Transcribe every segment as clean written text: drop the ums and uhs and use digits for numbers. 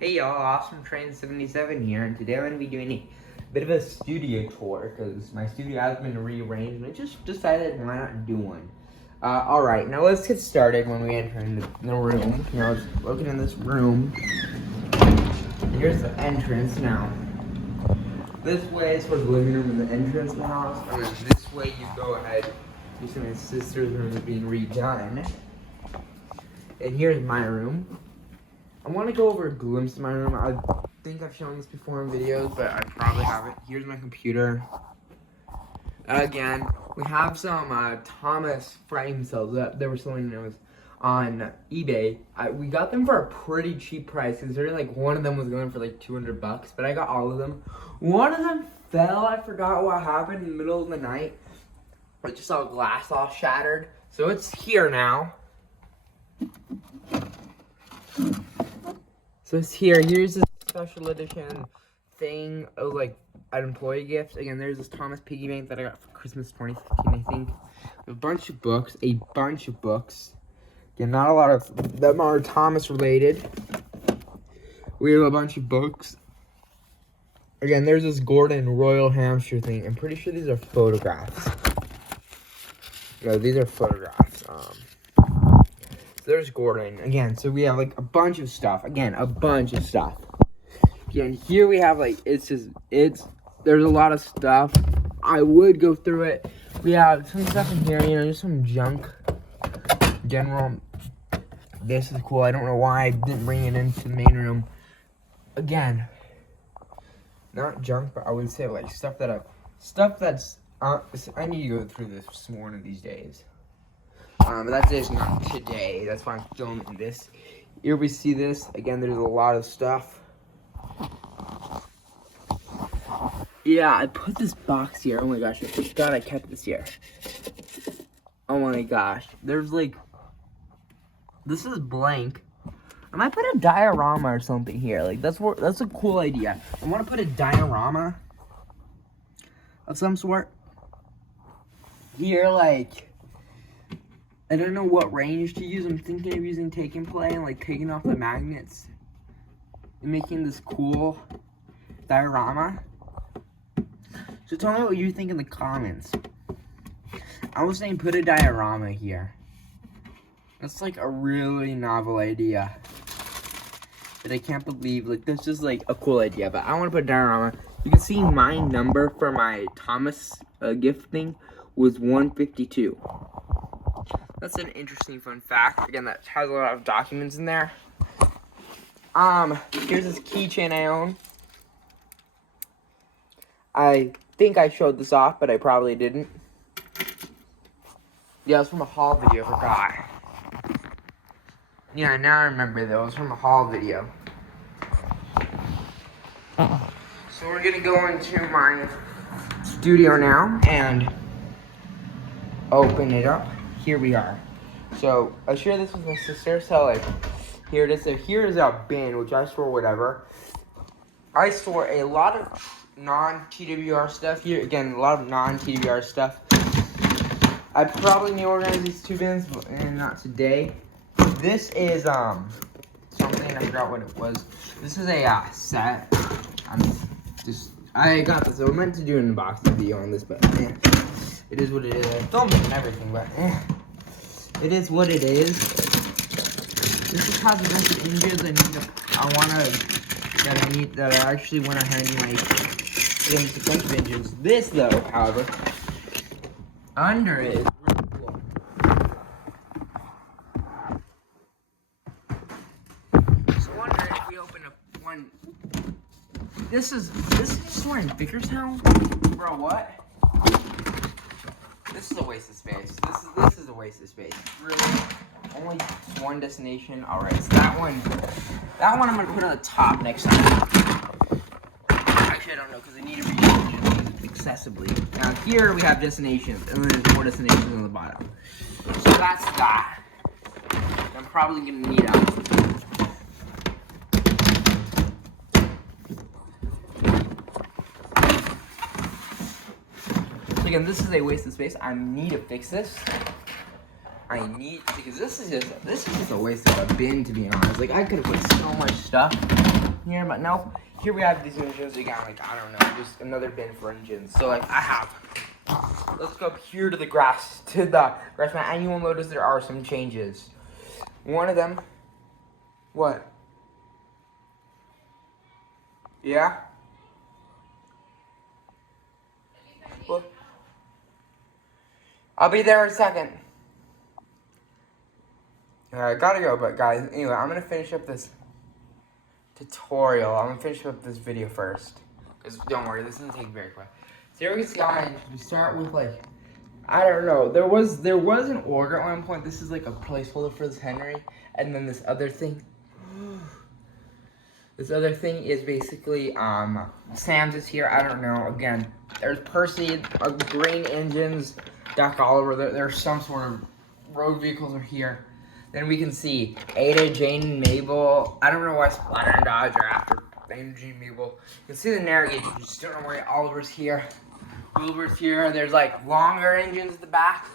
Hey y'all, Awesome Train 77 here, and today I'm going to be doing a bit of a studio tour because my studio has been rearranged and I just decided why not do one. Alright, now let's get started when we enter into the room. You know, I was looking in this room. Here's the entrance now. This way is towards the living room and the entrance of the house, and then this way you go ahead to some of my sister's room that's being redone. And here's my room. I want to go over a glimpse of my room. I think I've shown this before in videos, but I probably haven't. Here's my computer. Again, we have some Thomas frame cells that they were selling those on eBay. We got them for a pretty cheap price, considering like one of them was going for like $200, but I got all of them. One of them fell. I forgot what happened in the middle of the night. I just saw glass all shattered. So it's here now. So it's here. Here's this special edition thing of like an employee gift. Again, there's this Thomas piggy bank that I got for Christmas 2015, I think. A bunch of books. Again, not a lot of them are Thomas related. We have a bunch of books. Again, there's this Gordon Royal Hamster thing. I'm pretty sure these are photographs. No, these are photographs. There's Gordon again. So we have like a bunch of stuff. Again, a bunch of stuff. Again, here we have like there's a lot of stuff. I would go through it. We have some stuff in here, you know, just some junk. General. This is cool. I don't know why I didn't bring it into the main room. Again, not junk, but I would say like stuff that's I need to go through this one of these days. But that is not today. That's why I'm filming this. Here we see this. Again, there's a lot of stuff. Yeah, I put this box here. Oh my gosh, I forgot I kept this here. Oh my gosh. There's like... This is blank. I might put a diorama or something here. Like, that's a cool idea. I want to put a diorama of some sort. Here, like... I don't know what range to use. I'm thinking of using Take and Play and like taking off the magnets and making this cool diorama. So tell me what you think in the comments. I was saying put a diorama here. That's like a really novel idea. But I can't believe, like, that's just like a cool idea. But I want to put a diorama. You can see my number for my Thomas gift thing was 152. That's an interesting fun fact. Again, that has a lot of documents in there. Here's this keychain I own. I think I showed this off, but I probably didn't. Yeah, it's from a haul video, I forgot. Yeah, now I remember though, it was from a haul video. So we're gonna go into my studio now and open it up. Here we are. So I shared this with my sister. So like, here it is. So here is a bin, which I store whatever. I store a lot of non-TWR stuff here. Again, a lot of non-TWR stuff. I probably need to organize these two bins, but not today. This is something I forgot what it was. This is a set. I got this. I was meant to do an unboxing video on this, but it is what it is. I filmed it and everything, but it is what it is. This has a bunch of images that I actually went ahead and like just a bunch of images. This though, however, under it is really cool. So wonder if we open up one. This is stored in Vickerstown? Bro, what? This is a waste of space. This is a waste of space. Really? Only one destination. Alright, so that one I'm gonna put on the top next time. Actually, I don't know because I need to reach it accessibly. Now here we have destinations, and then there's more destinations on the bottom. So that's that. I'm probably gonna need Again, this is a waste of space. I need to fix this. Because this is just a waste of a bin, to be honest. Like, I could have put so much stuff. here, but nope. Here we have these engines again, like, I don't know, just another bin for engines. So, like, I have, let's go up here to the grass mat, and you will notice there are some changes. One of them, what? Yeah? Well, I'll be there in a second. I gotta go, but guys, anyway, I'm gonna finish up this tutorial. I'm gonna finish up this video first. Because don't worry, this doesn't take very quick. So here we see we start with like, I don't know, there was an order at one point. This is like a placeholder for this Henry, and then this other thing. This other thing is basically Sam's is here. I don't know. Again, there's Percy, green engines, Doc Oliver. There's some sort of road vehicles are here. Then we can see Ada, Jane, and Mabel. I don't know why Splatter and Dodge are after Ada, Jane, and Mabel. You can see the narrator. You just don't know why Oliver's here. Wilbur's here. There's like longer engines at the back,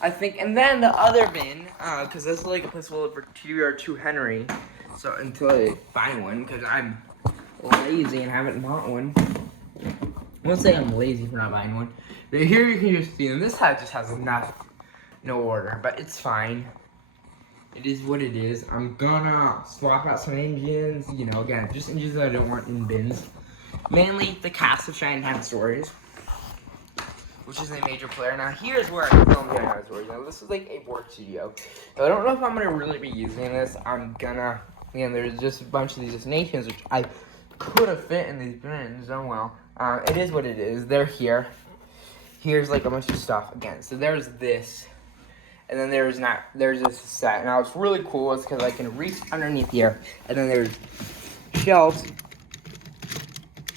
I think. And then the other bin, because this is like a placeholder for TBR2 Henry. So until I find one, because I'm lazy and haven't bought one. I won't say I'm lazy for not buying one. But here you can just see, and this just has no order, but it's fine. It is what it is. I'm gonna swap out some engines, you know, again, just engines that I don't want in bins. Mainly the cast of Shining Dinosaurs, which is a major player. Now here's where I film Shining Dinosaurs. Now this is like a board studio. So I don't know if I'm gonna really be using this. Again, there's just a bunch of these destinations, which I could have fit in these bins. Oh well. It is what it is. They're here. Here's like a bunch of stuff again. So there's this. And then there's this set. Now it's really cool. It's because I can reach underneath here, and then there's shelves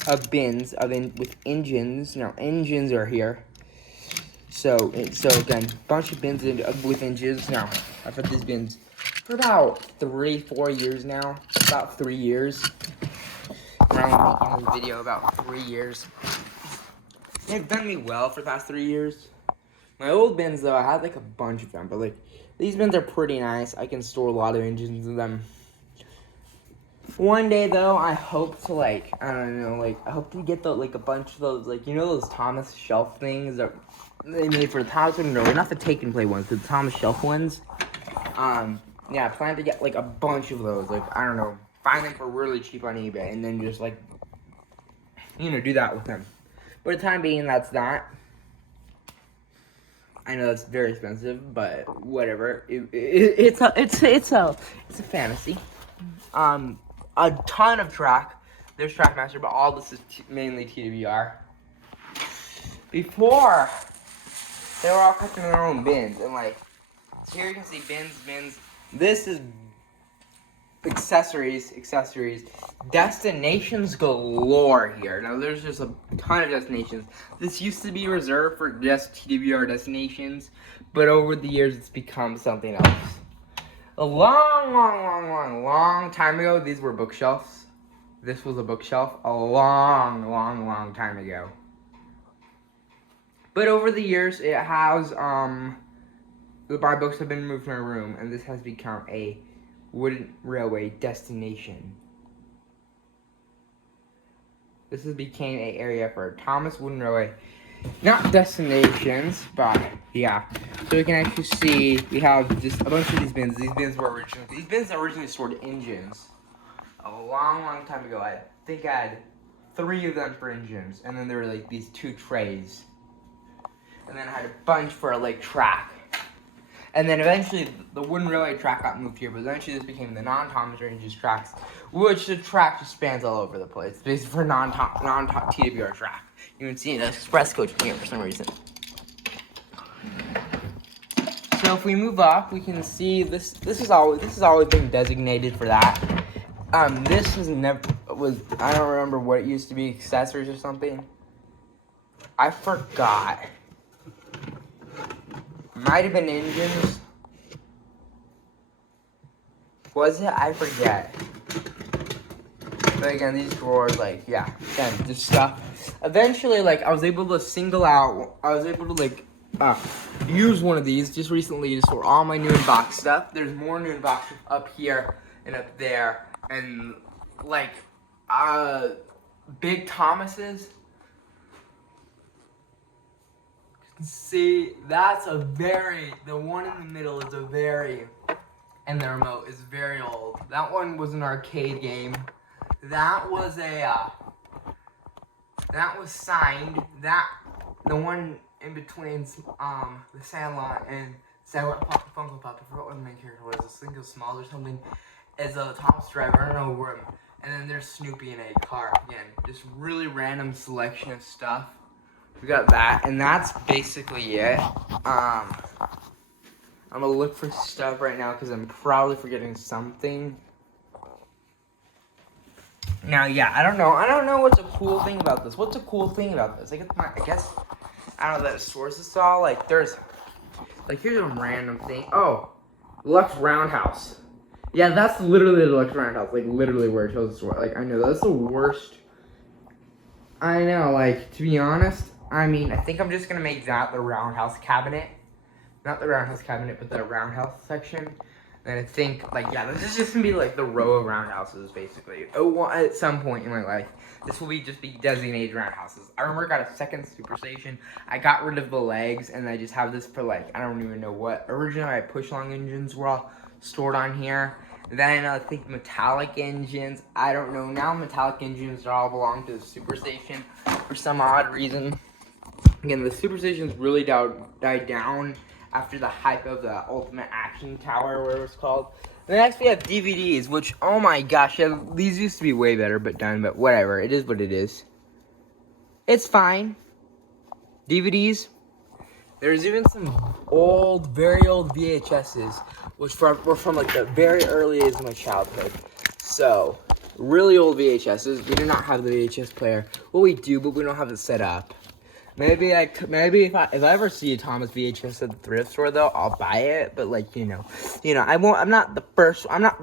of bins with engines. Now engines are here. So again, bunch of bins with engines. Now I've had these bins for about 3-4 years now. About 3 years. Now I'm making this video about 3 years. They've done me well for the past 3 years. My old bins, though, I had like a bunch of them, but like these bins are pretty nice. I can store a lot of engines in them. One day, though, I hope to I hope to get a bunch of those, like, you know, those Thomas Shelf things that they made for the Thomas, no, not the Take and Play ones, but the Thomas Shelf ones. Yeah, I plan to get like a bunch of those, like, I don't know, find them for really cheap on eBay, and then just like, you know, do that with them. For the time being, that's that. I know that's very expensive, but whatever. It's a fantasy. A ton of track. There's Trackmaster, but all this is mainly TWR. Before, they were all custom in their own bins, and like, so here you can see bins. This is accessories, destinations galore here. Now there's just a ton of destinations. This used to be reserved for just TWR destinations, but over the years it's become something else. A long time ago, these were bookshelves. This was a bookshelf a long time ago. But over the years, it has, my books have been moved to my room, and this has become a wooden railway destination. This has became an area for Thomas Wooden Railway, not destinations, but yeah. So we can actually see we have just a bunch of these bins. These bins originally stored engines a long time ago. I think I had 3 of them for engines, and then there were like these 2 trays, and then I had a bunch for like track. And then eventually the wooden railway track got moved here, but eventually this became the non-Thomas Ranges tracks, which the track just spans all over the place. It's basically for non-TWR track. You can see an express coach here for some reason. So if we move up, we can see this has always been designated for that. This I don't remember what it used to be, accessories or something. I forgot. Might have been engines. Was it? I forget. But again, these drawers, like, yeah, again, this stuff. Eventually, like, I was able to use one of these just recently to store all my new in-box stuff. There's more new in-box up here and up there. And like, Big Thomas's. See, that's the one in the middle is and the remote is very old. That one was an arcade game. That was that was signed. The one in between, the Sandlot and Funko Pop, I forgot what the main character was. This thing goes small or something. Is a Thomas Driver, I don't know where. And then there's Snoopy in a car. Again, just really random selection of stuff. We got that, and that's basically it. I'm gonna look for stuff right now because I'm probably forgetting something. Now, yeah, I don't know what's a cool thing about this. What's a cool thing about this? I guess I don't know that sources saw. Like, here's a random thing. Oh, Lux Roundhouse. Yeah, that's literally the Lux Roundhouse. Like, literally where it shows the store. Like, I know that's the worst. I know. Like, to be honest, I mean, I think I'm just gonna make that the Roundhouse cabinet. Not the Roundhouse cabinet, but the Roundhouse section. And I think, like, yeah, this is just gonna be like the row of roundhouses, basically. At some point in my life, this will just be designated roundhouses. I remember I got a second Super Station. I got rid of the legs, and I just have this for, like, I don't even know what. Originally, my push-along engines were all stored on here. Then I think metallic engines. I don't know. Now metallic engines all belong to the Super Station for some odd reason. Again, the Super Stations really died down after the hype of the Ultimate Action Tower, whatever it's called. The next we have DVDs, which, oh my gosh, yeah, these used to be way better, but whatever. It is what it is. It's fine. DVDs. There's even some very old VHSs, which were from like the very early days of my childhood. So, really old VHSs. We do not have the VHS player. Well, we do, but we don't have it set up. Maybe if I ever see a Thomas VHS at the thrift store though, I'll buy it. But like, you know, I'm not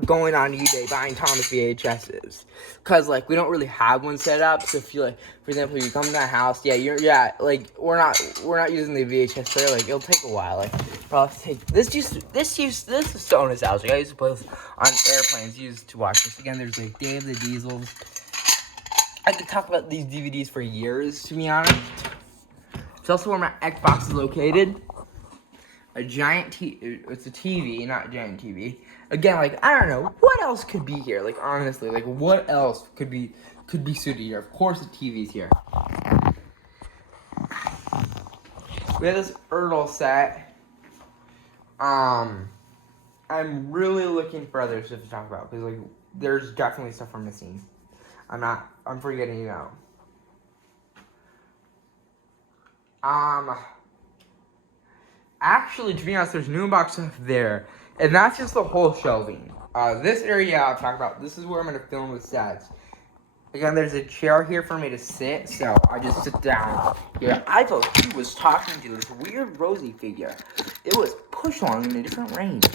going on eBay buying Thomas VHSs. Cause like, we don't really have one set up. So if you like, for example, you come to my house, like, we're not using the VHS player. Like, it'll take a while. Like, I'll take this is so nostalgic. I used to play this on airplanes, used to watch this. Again, there's like Dave the Diesels. I could talk about these DVDs for years, to be honest. It's also where my Xbox is located. A giant it's a TV, not a giant TV. Again, like, I don't know, what else could be here? Like, honestly, like, what else could be suited here? Of course the TV's here. We have this Ertl set. I'm really looking for other stuff to talk about, because, like, there's definitely stuff I'm missing. I'm forgetting, you know. Actually, to be honest, there's new box stuff there, and that's just the whole shelving. This area I'll talk about, this is where I'm gonna film the sets. Again, there's a chair here for me to sit, so I just sit down here. I thought he was talking to this weird Rosie figure. It was pushed along in a different range.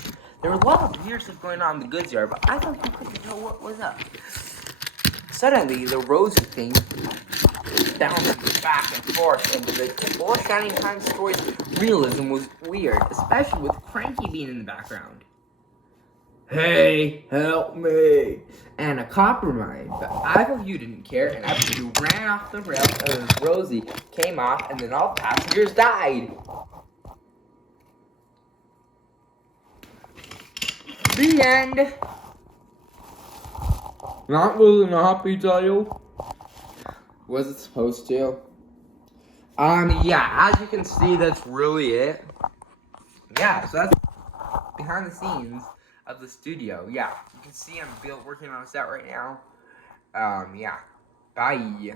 There was a lot of weird stuff going on in the goods yard, but I thought you couldn't tell what was up. Suddenly, the Rosie thing bounced back and forth, and the more Shining Time story's realism was weird, especially with Cranky being in the background. Hey, help me! And a compromise, but I thought you didn't care, and after you ran off the rail, and Rosie came off, and then all passengers died. The end. Not really a happy tale. Was it supposed to? Yeah, as you can see, that's really it. Yeah, so that's behind the scenes of the studio. Yeah, you can see I'm working on a set right now. Yeah. Bye.